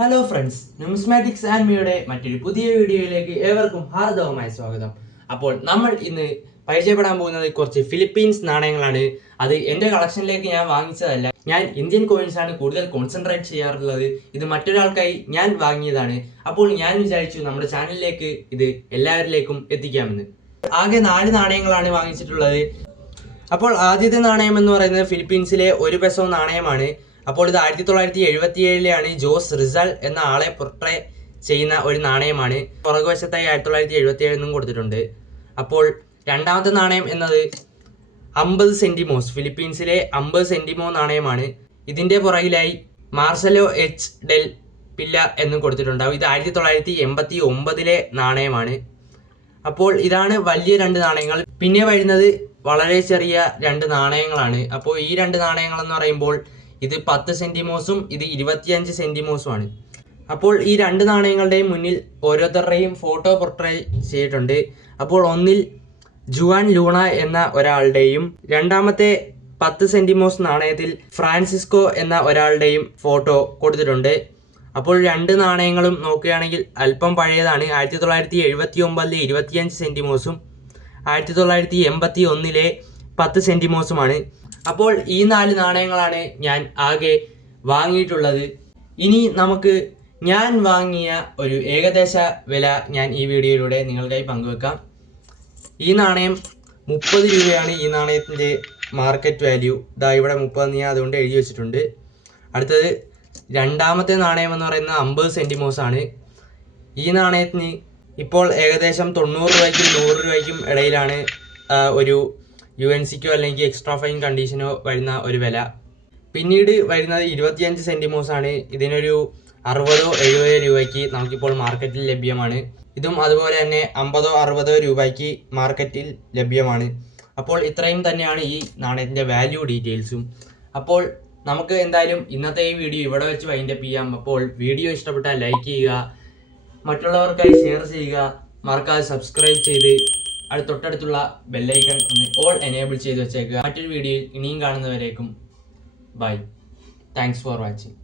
Hello friends, ന്യൂസ്മാറ്റിക്സ് and മിയുടെ മറ്റൊരു പുതിയ വീഡിയോയിലേക്ക് ഏവർക്കും ഹാർദവമായ സ്വാഗതം. അപ്പോൾ നമ്മൾ ഇന്ന് പരിചയപ്പെടാൻ പോകുന്നത് കുറച്ച് ഫിലിപ്പീൻസ് നാണയങ്ങളാണ്. അത് എൻ്റെ കളക്ഷനിലേക്ക് ഞാൻ വാങ്ങിച്ചതല്ല. ഞാൻ ഇന്ത്യൻ കോയിൻസ് ആണ് കൂടുതൽ കോൺസെൻട്രേറ്റ് ചെയ്യാറുള്ളത്. ഇത് മറ്റൊരാൾക്കായി ഞാൻ വാങ്ങിയതാണ്. അപ്പോൾ ഞാൻ വിചാരിച്ചു നമ്മുടെ ചാനലിലേക്ക് ഇത് എല്ലാവരിലേക്കും എത്തിക്കാമെന്ന്. ആകെ 4 നാണയങ്ങളാണ് വാങ്ങിച്ചിട്ടുള്ളത്. അപ്പോൾ ആദ്യത്തെ നാണയം എന്ന് പറയുന്നത് ഫിലിപ്പീൻസിലെ 1 പെസോ നാണയമാണ്. അപ്പോൾ ഇത് 1977 ജോസ് റിസൽ എന്ന ആളെ പൊർട്രേ ചെയ്യുന്ന ഒരു നാണയമാണ്. പുറകുവശത്തായി 1977 എന്നും കൊടുത്തിട്ടുണ്ട്. അപ്പോൾ രണ്ടാമത്തെ നാണയം എന്നത് 50 സെന്റിമോസ്, ഫിലിപ്പീൻസിലെ 50 സെന്റിമോ നാണയമാണ്. ഇതിൻ്റെ പുറകിലായി മാർസലോ എച്ച് ഡെൽ പില്ല എന്നും കൊടുത്തിട്ടുണ്ടാവും. ഇത് 1989 നാണയമാണ്. അപ്പോൾ ഇതാണ് വലിയ 2 നാണയങ്ങൾ. പിന്നെ വരുന്നത് വളരെ ചെറിയ 2 നാണയങ്ങളാണ്. അപ്പോൾ ഈ 2 നാണയങ്ങൾ എന്ന് പറയുമ്പോൾ ഇത് 10 സെന്റിമോസും ഇത് 25 സെന്റിമോസുമാണ്. അപ്പോൾ ഈ 2 നാണയങ്ങളുടെയും മുന്നിൽ ഓരോരുത്തരുടെയും ഫോട്ടോ പോർട്രേ ചെയ്തിട്ടുണ്ട്. അപ്പോൾ ഒന്നിൽ ജുവാൻ ലൂണ എന്ന ഒരാളുടെയും രണ്ടാമത്തെ 10 സെന്റിമോസ് നാണയത്തിൽ ഫ്രാൻസിസ്കോ എന്ന ഒരാളുടെയും ഫോട്ടോ കൊടുത്തിട്ടുണ്ട്. അപ്പോൾ 2 നാണയങ്ങളും നോക്കുകയാണെങ്കിൽ അല്പം പഴയതാണ്. 1979 25 സെന്റിമോസും 1981 10 സെന്റിമോസുമാണ്. അപ്പോൾ ഈ 4 നാണയങ്ങളാണ് ഞാൻ ആകെ വാങ്ങിയിട്ടുള്ളത്. ഇനി നമുക്ക് ഞാൻ വാങ്ങിയ ഒരു ഏകദേശ വില ഞാൻ ഈ വീഡിയോയിലൂടെ നിങ്ങൾക്കായി പങ്കുവെക്കാം. ഈ നാണയം 30 രൂപയാണ്. ഈ നാണയത്തിൻ്റെ മാർക്കറ്റ് വാല്യൂ ഇതാ ഇവിടെ 30 ഞാൻ അതുകൊണ്ട് എഴുതി വെച്ചിട്ടുണ്ട്. അടുത്തത് രണ്ടാമത്തെ നാണയം എന്ന് പറയുന്നത് 50 സെന്റിമോസ് ആണ്. ഈ നാണയത്തിന് ഇപ്പോൾ ഏകദേശം 90 രൂപയ്ക്കും 100 രൂപയ്ക്കും ഇടയിലാണ് ഒരു UNCക്കോ അല്ലെങ്കിൽ എക്സ്ട്രാ ഫൈൻ കണ്ടീഷനോ വരുന്ന ഒരു വില. പിന്നീട് വരുന്നത് 25 സെന്റിമോസ് ആണ്. ഇതിനൊരു 60-70 രൂപയ്ക്ക് നമുക്കിപ്പോൾ മാർക്കറ്റിൽ ലഭ്യമാണ്. ഇതും അതുപോലെ തന്നെ 50-60 രൂപയ്ക്ക് മാർക്കറ്റിൽ ലഭ്യമാണ്. അപ്പോൾ ഇത്രയും തന്നെയാണ് ഈ നാണയത്തിൻ്റെ വാല്യൂ ഡീറ്റെയിൽസും. അപ്പോൾ നമുക്ക് എന്തായാലും ഇന്നത്തെ ഈ വീഡിയോ ഇവിടെ വെച്ച് വൈൻഡപ്പ് ചെയ്യാം. അപ്പോൾ വീഡിയോ ഇഷ്ടപ്പെട്ടാൽ ലൈക്ക് ചെയ്യുക, മറ്റുള്ളവർക്കായി ഷെയർ ചെയ്യുക, മറക്കാതെ സബ്സ്ക്രൈബ് ചെയ്ത് തൊട്ടടുത്തുള്ള ബെല്ലൈക്കൺ ഒന്ന് ഓൾ എനേബിൾ ചെയ്ത് വെച്ചേക്കുക. മറ്റൊരു വീഡിയോയിൽ ഇനിയും കാണുന്നവരേക്കും ബൈ. Thanks for watching.